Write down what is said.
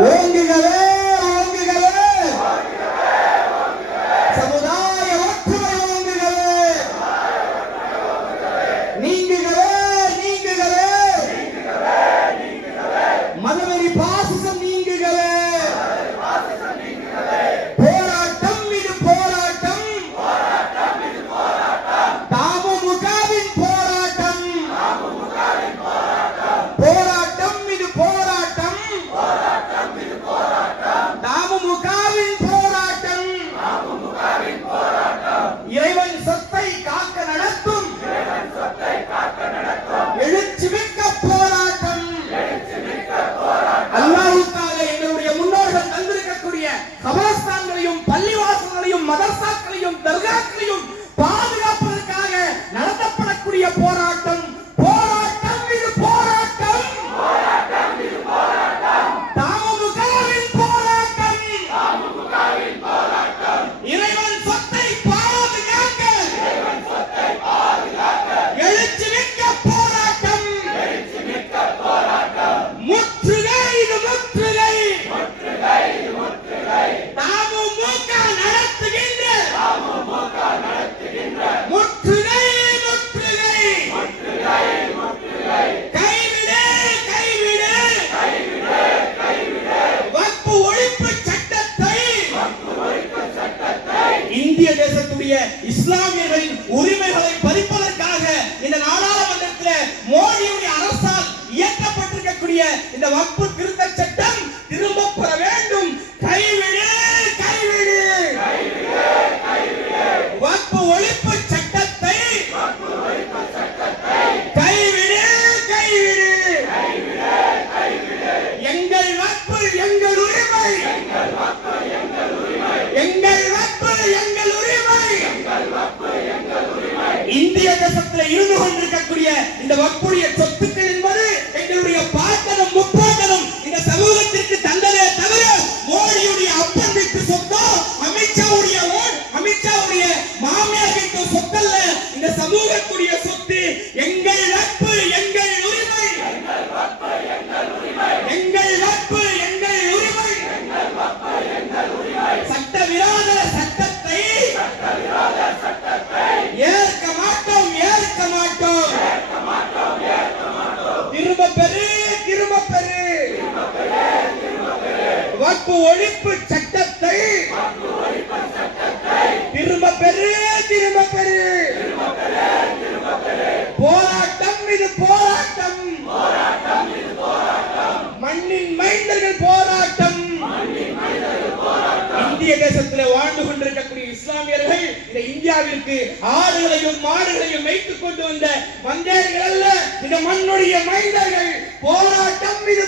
ஓங்குகளே ஓங்குகளே சமுதாய ஒற்றுமை ஓங்குகளே நீங்குகளே நீங்குகளே மதவெறி பாசிசம் நீங்குகளே போராட்டம் இது போராட்டம் தமுமுகவின் போராட்டம் போராட்டம் இது போராட்டம் தமுமுகவின் போராட்டம் இறைவன் சொத்தை காக்க நடத்தும் எழுச்சி மிக்க போராட்டம் அல்லாஹ்வுக்காக எங்களுடைய முன்னோர்கள் தந்திருக்கக்கூடிய கபரஸ்தான்களையும் பள்ளிவாசல்களையும் மதரசாக்களையும் தர்காக்களையும் பாதுகாப்பதற்காக நடத்தப்படக்கூடிய போராட்டம் போராட்டம் இது போராட்டம் தமுமுகவின் போராட்டம் இறைவன் சொத்தை பாதுகாக்க எழுச்சி மிக்க போராட்டம் முற்றுகை இது முற்றுகை தமுமுக நடத்துகின்ற முற்றுகை முற்றுகை கைவிடு கைவிடு வக்ஃப் ஒழிப்பு சட்டத்தை இந்திய தேசத்துடைய இஸ்லாமியர்களின் உரிமைகளை பறிப்பதற்காக இந்த நாடாளுமன்றத்தில் மோடியுடைய அரசால் இயற்றப்பட்டிருக்கக்கூடிய இந்த வக்ஃப் திருத்த சட்டம் திரும்ப பெற வேண்டும். கைவிடு கைவிடு வக்ஃப் ஒழிப்பு சட்டத்தை கைவிடு கைவிடு எங்கள் வக்ஃப் எங்கள் உரிமை எங்கள் வக்ஃப் எங்கள் உரிமை இந்திய தேசத்தில் இருந்து கொண்டிருக்கக்கூடிய இந்த வக்ஃபுடைய சொத்துக்கள் என்பது எங்களுடைய பாட்டனும் முப்பாட்டனும் இந்த சமூகத்திற்கு தந்ததே தவிர மோடியுடைய அப்பன் வீட்டு சொத்தோ அமித்ஷாவுடைய மாமியார் வீட்டு சொத்தல்ல. இந்த சமூகத்துடைய சொத்து எங்கள் வக்ஃப் எங்கள் உரிமை எங்கள் வக்ஃப் எங்கள் உரிமை சட்டவிரோத சட்டத்தை ஏற்க மாட்டோம் ஏற்க மாட்டோம் திரும்ப பெறு திரும்ப பெறு வக்ஃப் ஒழிப்பு சட்டத்தை திரும்ப பெறு திரும்ப பெறு போராட்டம் இது போராட்டம் மண்ணின் மைந்தர்கள் போராட்டம் இந்திய தேசத்தில் வாழ்ந்து கொண்டிருக்கக்கூடிய இஸ்லாமியர்கள் இந்த இந்தியாவிற்கு ஆடுகளையும் மாடுகளையும் வைத்துக் கொண்டு வந்த வந்தேர்கள் அல்ல, இந்த மண்ணுடைய மைந்தர்கள் போராட்டம் இது